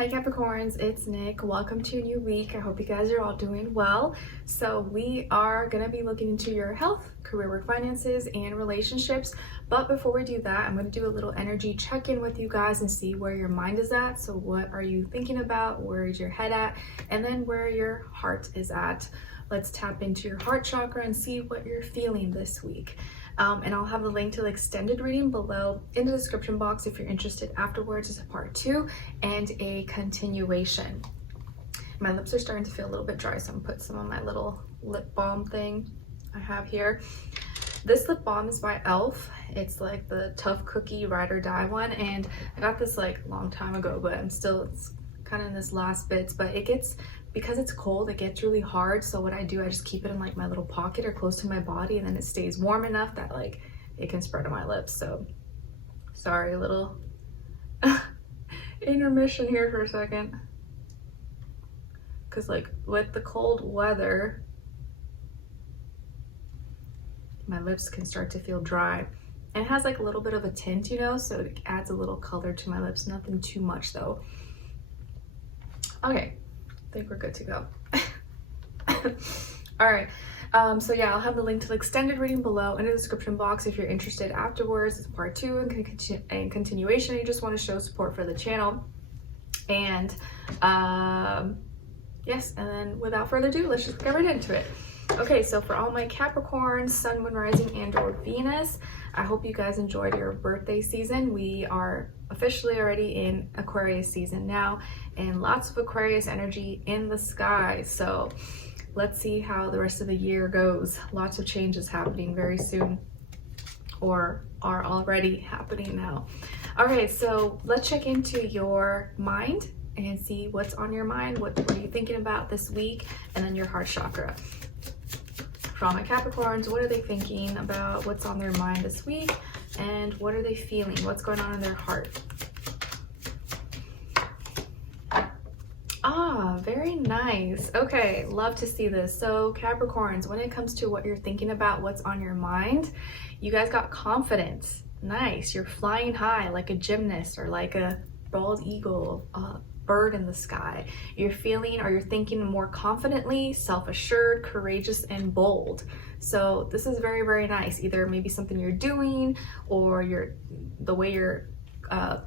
Hi Capricorns, it's Nick. Welcome to a new week. I hope you guys are all doing well. So we are going to be looking into your health, career, work, finances, and relationships. But before we do that, I'm going to do a little energy check-in with you guys and see where your mind is at. So what are you thinking about? Where is your head at? And then where your heart is at. Let's tap into your heart chakra and see what you're feeling this week. And I'll have the link to the extended reading below in the description box if you're interested afterwards. It's a part 2 and a continuation. My lips are starting to feel a little bit dry, so I'm gonna put some on my little lip balm thing I have here. This lip balm is by e.l.f. It's like the Tough Cookie Ride or Die one, and I got this like a long time ago, but it's kind of in this last bits, but because it's cold, it gets really hard. So what I do, I just keep it in like my little pocket or close to my body, and then it stays warm enough that like it can spread on my lips. So sorry, a little intermission here for a second. Cause like with the cold weather, my lips can start to feel dry. And it has like a little bit of a tint, you know, so it adds a little color to my lips. Nothing too much though. Okay. I think we're good to go. All right, so yeah, I'll have the link to the extended reading below in the description box if you're interested afterwards. It's part 2 and continuation. You just want to show support for the channel. And yes, and then without further ado, let's just get right into it. Okay, so for all my Capricorns, Sun, Moon, Rising, and or Venus, I hope you guys enjoyed your birthday season. We are officially already in Aquarius season now, and lots of Aquarius energy in the sky. So let's see how the rest of the year goes. Lots of changes happening very soon, or are already happening now. Okay, so let's check into your mind and see what's on your mind. What are you thinking about this week? And then your heart chakra. For all my Capricorns, what are they thinking about? What's on their mind this week? And what are they feeling? What's going on in their heart? Ah, very nice. Okay, love to see this. So Capricorns, when it comes to what you're thinking about, what's on your mind, you guys got confidence. Nice. You're flying high like a gymnast or like a bald eagle, bird in the sky. You're feeling or you're thinking more confidently, self-assured, courageous, and bold. So this is very, very nice. Either maybe something you're doing or the way you're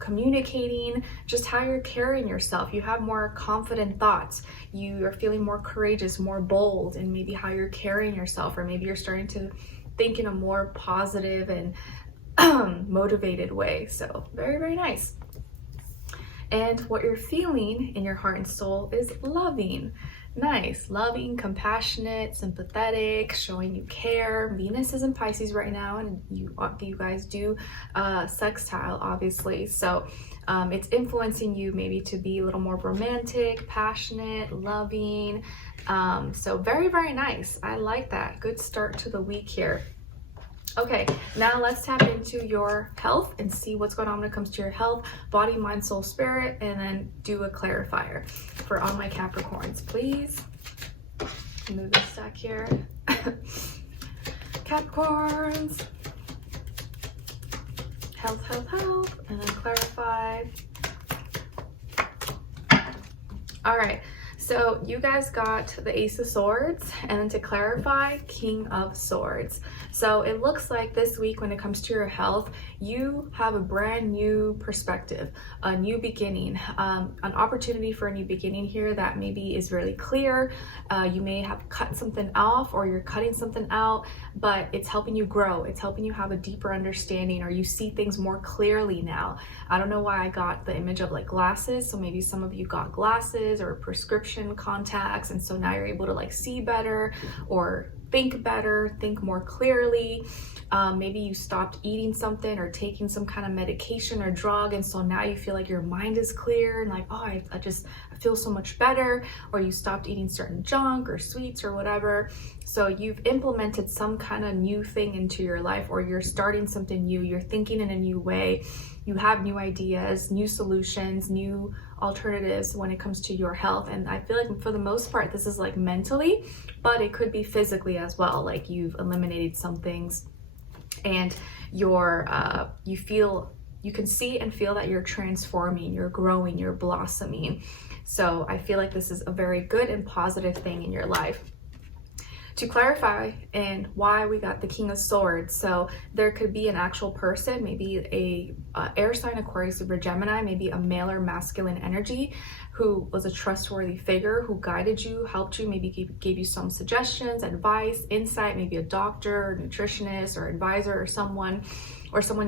communicating, just how you're carrying yourself. You have more confident thoughts. You are feeling more courageous, more bold, and maybe how you're carrying yourself, or maybe you're starting to think in a more positive and motivated way. So very, very nice. And what you're feeling in your heart and soul is loving. Nice. Loving, compassionate, sympathetic, showing you care. Venus is in Pisces right now, and you guys do sextile, obviously. So it's influencing you maybe to be a little more romantic, passionate, loving. So very, very nice. I like that. Good start to the week here. Okay, now let's tap into your health and see what's going on when it comes to your health, body, mind, soul, spirit, and then do a clarifier for all my Capricorns, please. Move this stack here. Capricorns. Health, health, health, and then clarify. All right. So you guys got the Ace of Swords, and then to clarify, King of Swords. So it looks like this week when it comes to your health, you have a brand new perspective, a new beginning, an opportunity for a new beginning here that maybe is really clear. You may have cut something off or you're cutting something out, but it's helping you grow. It's helping you have a deeper understanding, or you see things more clearly now. I don't know why I got the image of like glasses. So maybe some of you got glasses or prescription contacts, and so now you're able to like see better or think better, think more clearly. Maybe you stopped eating something or taking some kind of medication or drug, and so now you feel like your mind is clear and like, oh, I feel so much better. Or you stopped eating certain junk or sweets or whatever. So you've implemented some kind of new thing into your life, or you're starting something new. You're thinking in a new way. You have new ideas, new solutions, new alternatives when it comes to your health. And I feel like for the most part, this is like mentally, but it could be physically as well. Like you've eliminated some things and you feel you can see and feel that you're transforming, you're growing, you're blossoming. So I feel like this is a very good and positive thing in your life. To clarify and why we got the King of Swords, so there could be an actual person, maybe a air sign, Aquarius, Libra, Gemini, maybe a male or masculine energy who was a trustworthy figure who guided you, helped you, maybe gave you some suggestions, advice, insight, maybe a doctor, nutritionist, or advisor, or someone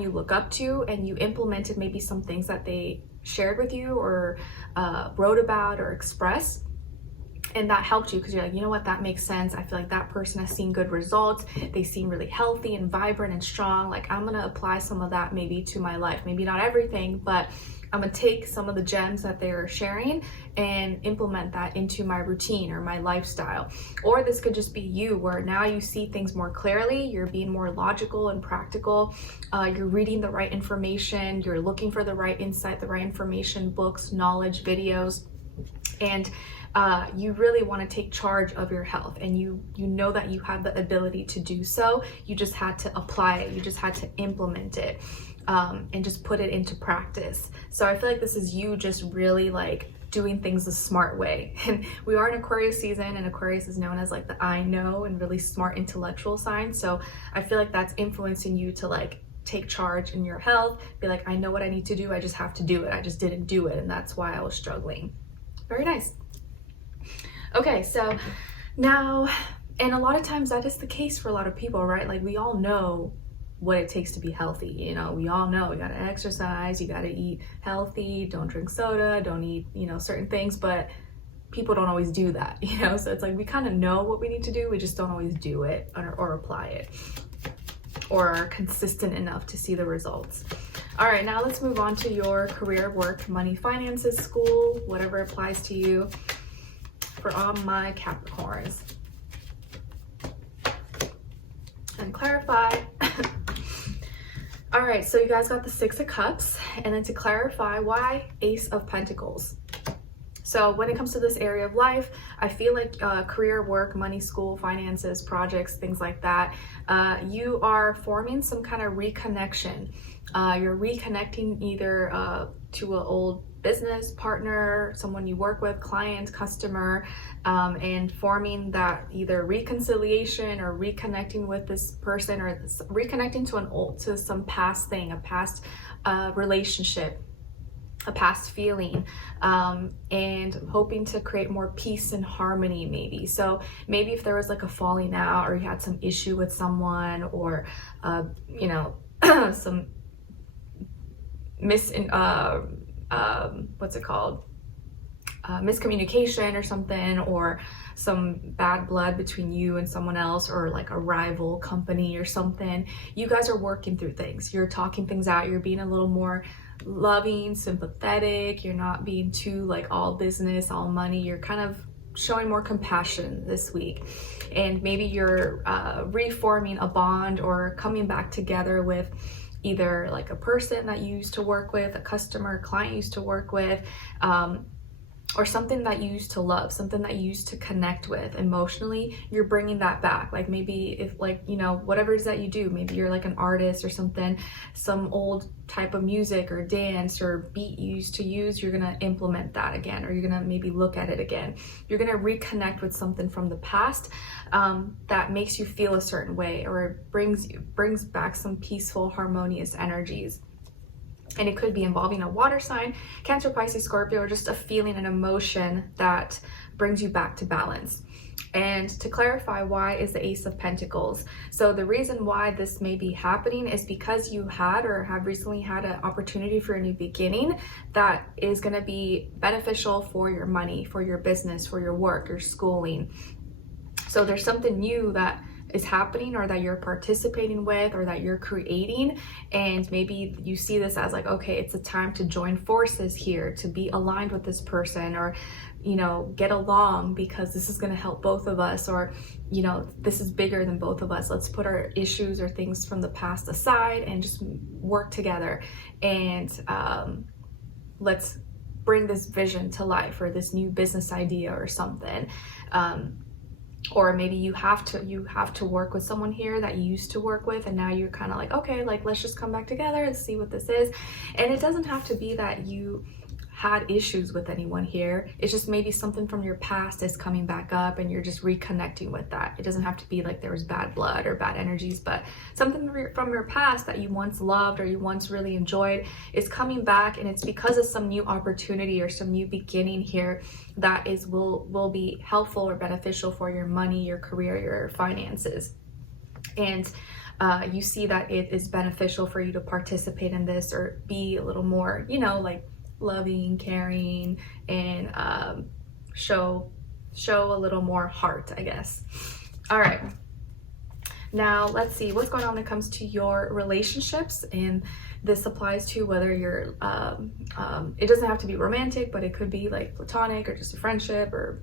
you look up to, and you implemented maybe some things that they shared with you or wrote about or expressed. And that helped you because you're like, you know what, that makes sense. I feel like that person has seen good results. They seem really healthy and vibrant and strong. Like, I'm gonna apply some of that maybe to my life. Maybe not everything, but I'm gonna take some of the gems that they're sharing and implement that into my routine or my lifestyle. Or this could just be you, where now you see things more clearly, you're being more logical and practical, you're reading the right information, you're looking for the right insight, the right information, books, knowledge, videos, and you really want to take charge of your health, and you know that you have the ability to do so. You just had to apply it, you just had to implement it, and just put it into practice. So I feel like this is you just really like doing things the smart way. And we are in Aquarius season, and Aquarius is known as like the I know and really smart intellectual sign. So I feel like that's influencing you to like take charge in your health, be like, I know what I need to do, I just have to do it. I just didn't do it, and that's why I was struggling. Very nice. Okay, so now, and a lot of times that is the case for a lot of people, right? Like, we all know what it takes to be healthy. You know, we all know you gotta exercise, you gotta eat healthy, don't drink soda, don't eat, you know, certain things, but people don't always do that, you know? So it's like, we kind of know what we need to do, we just don't always do it or apply it, or are consistent enough to see the results. All right, now let's move on to your career, work, money, finances, school, whatever applies to you. For all my Capricorns, and clarify. All right, so you guys got the Six of Cups, and then to clarify, why Ace of Pentacles? So when it comes to this area of life, I feel like career, work, money, school, finances, projects, things like that, you are forming some kind of reconnection. You're reconnecting either to an old business partner, someone you work with, client, customer, and forming that either reconciliation or reconnecting with this person, or reconnecting to some past thing, a past relationship, a past feeling, and hoping to create more peace and harmony maybe. So maybe if there was like a falling out, or you had some issue with someone, or you know, some miscommunication or something, or some bad blood between you and someone else, or like a rival company or something. You guys are working through things, you're talking things out, you're being a little more loving, sympathetic, you're not being too like all business, all money, you're kind of showing more compassion this week. And maybe you're reforming a bond or coming back together with either like a person that you used to work with, a customer, client you used to work with, or something that you used to love, something that you used to connect with emotionally. You're bringing that back. Like, maybe if, like, you know, whatever it is that you do, maybe you're like an artist or something, some old type of music or dance or beat you used to use, you're gonna implement that again, or you're gonna maybe look at it again. You're gonna reconnect with something from the past that makes you feel a certain way, or it brings back some peaceful, harmonious energies. And it could be involving a water sign, Cancer, Pisces, Scorpio, or just a feeling, an emotion that brings you back to balance. And to clarify, why is the Ace of Pentacles? So the reason why this may be happening is because you had or have recently had an opportunity for a new beginning that is going to be beneficial for your money, for your business, for your work, your schooling. So there's something new that is happening, or that you're participating with, or that you're creating, and maybe you see this as like, okay, it's a time to join forces here, to be aligned with this person, or, you know, get along, because this is going to help both of us, or, you know, this is bigger than both of us. Let's put our issues or things from the past aside and just work together, and let's bring this vision to life, or this new business idea or something. or maybe you have to work with someone here that you used to work with, and now you're kind of like, okay, like let's just come back together and see what this is. And it doesn't have to be that you had issues with anyone here. It's just maybe something from your past is coming back up and you're just reconnecting with that. It doesn't have to be like there was bad blood or bad energies, but something from your past that you once loved or you once really enjoyed is coming back, and it's because of some new opportunity or some new beginning here that will be helpful or beneficial for your money, your career, your finances. And you see that it is beneficial for you to participate in this or be a little more, you know, like loving, caring, and show a little more heart, I guess. All right, now let's see what's going on when it comes to your relationships. And this applies to whether you're it doesn't have to be romantic, but it could be like platonic or just a friendship or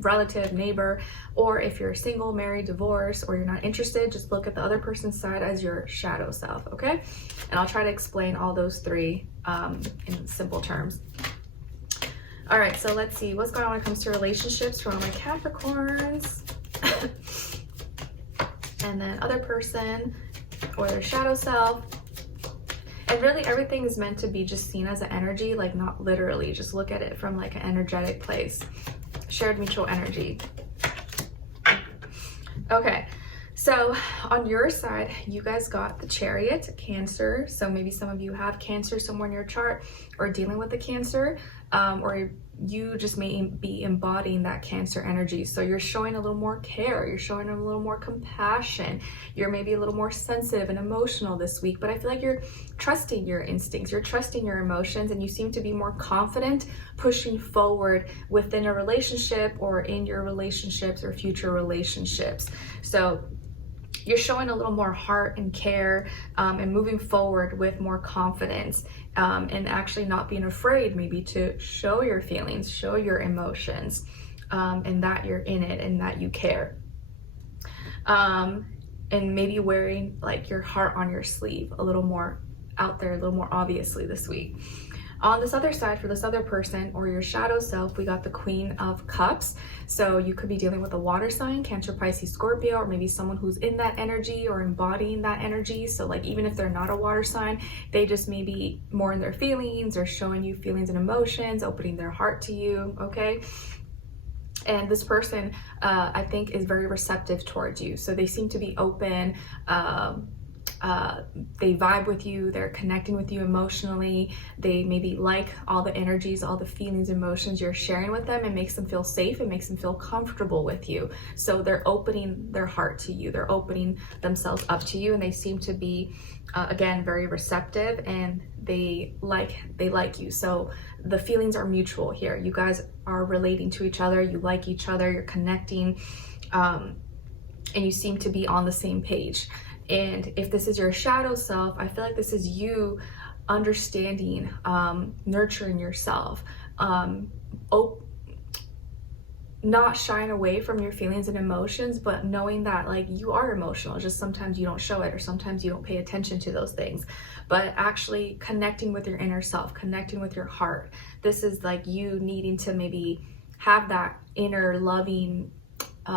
relative, neighbor, or if you're single, married, divorced, or you're not interested, just look at the other person's side as your shadow self, okay? And I'll try to explain all those three in simple terms. All right, so let's see what's going on when it comes to relationships for all my Capricorns. And then other person or their shadow self. And really everything is meant to be just seen as an energy, like not literally, just look at it from like an energetic place. Shared mutual energy. Okay, so on your side, you guys got the Chariot, Cancer. So maybe some of you have Cancer somewhere in your chart or dealing with the Cancer, or you just may be embodying that Cancer energy. So you're showing a little more care, you're showing a little more compassion, you're maybe a little more sensitive and emotional this week, but I feel like you're trusting your instincts, you're trusting your emotions, and you seem to be more confident pushing forward within a relationship or in your relationships or future relationships. So you're showing a little more heart and care, and moving forward with more confidence, and actually not being afraid maybe to show your feelings, show your emotions, and that you're in it and that you care. And maybe wearing like your heart on your sleeve a little more out there, a little more obviously this week. On this other side, for this other person or your shadow self, we got the Queen of Cups. So you could be dealing with a water sign, Cancer, Pisces, Scorpio, or maybe someone who's in that energy or embodying that energy. So like even if they're not a water sign, they just may be more in their feelings or showing you feelings and emotions, opening their heart to you, okay? And this person, I think, is very receptive towards you. So they seem to be open, they vibe with you, they're connecting with you emotionally, they maybe like all the energies, all the feelings, emotions you're sharing with them. It makes them feel safe, it makes them feel comfortable with you. So they're opening their heart to you, they're opening themselves up to you, and they seem to be, again, very receptive, and they like you. So the feelings are mutual here. You guys are relating to each other, you like each other, you're connecting, and you seem to be on the same page. And if this is your shadow self, I feel like this is you understanding, nurturing yourself, not shying away from your feelings and emotions, but knowing that like you are emotional, just sometimes you don't show it, or sometimes you don't pay attention to those things, but actually connecting with your inner self, connecting with your heart. This is like you needing to maybe have that inner loving,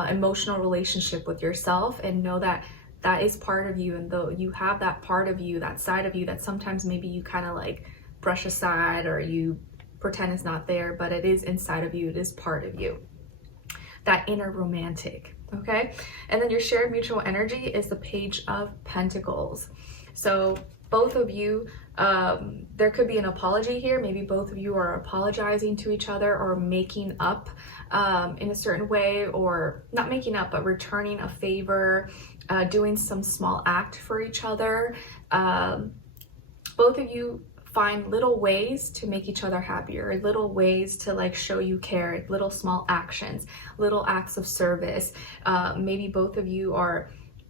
emotional relationship with yourself, and know that that is part of you. And though you have that part of you, that side of you that sometimes maybe you kind of like brush aside or you pretend it's not there, but it is inside of you, it is part of you, that inner romantic, okay? And then your shared mutual energy is the Page of Pentacles. So both of you, there could be an apology here. Maybe both of you are apologizing to each other or making up in a certain way, or not making up, but returning a favor, doing some small act for each other. Both of you find little ways to make each other happier, little ways to like show you care, little small actions, little acts of service. Maybe both of you are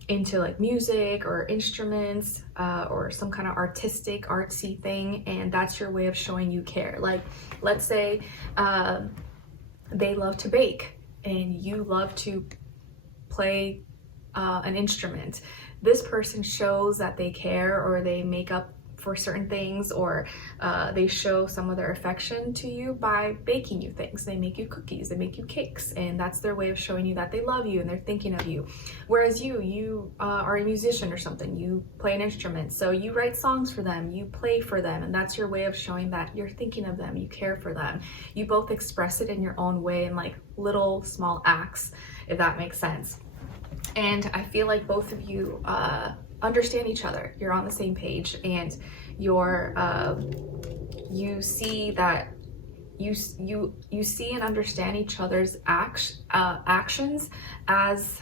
into like music or instruments, or some kind of artistic, artsy thing, and that's your way of showing you care. Like, let's say they love to bake and you love to play an instrument. This person shows that they care, or they make up for certain things, or they show some of their affection to you by baking you things. They make you cookies, they make you cakes, and that's their way of showing you that they love you and they're thinking of you. Whereas you are a musician or something, you play an instrument, so you write songs for them, you play for them, and that's your way of showing that you're thinking of them, you care for them. You both express it in your own way in like little small acts, if that makes sense. And I feel like both of you understand each other. You're on the same page, and you're you see that you see and understand each other's actions as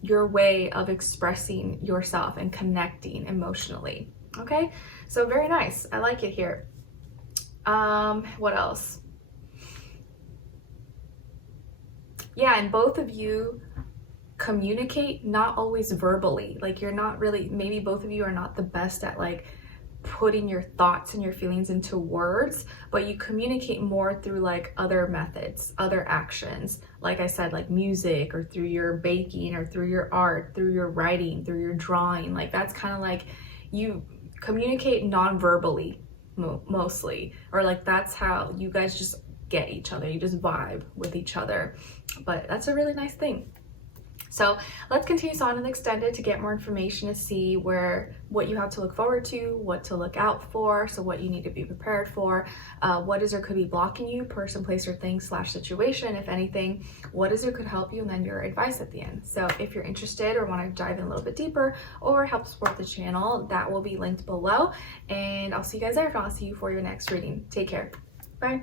your way of expressing yourself and connecting emotionally. Okay, so very nice. I like it here. What else? Yeah, and both of you communicate, not always verbally. Like, you're not really, maybe both of you are not the best at like putting your thoughts and your feelings into words, but you communicate more through like other methods, other actions, like I said, like music, or through your baking, or through your art, through your writing, through your drawing. Like, that's kind of like you communicate non-verbally mostly, or like that's how you guys just get each other, you just vibe with each other. But that's a really nice thing. So let's continue on and extend it to get more information, to see what you have to look forward to, what to look out for, so what you need to be prepared for, what is or could be blocking you, person, place, or thing / situation, if anything, what is or could help you, and then your advice at the end. So if you're interested or want to dive in a little bit deeper or help support the channel, that will be linked below, and I'll see you guys there if I want to see you for your next reading. Take care. Bye.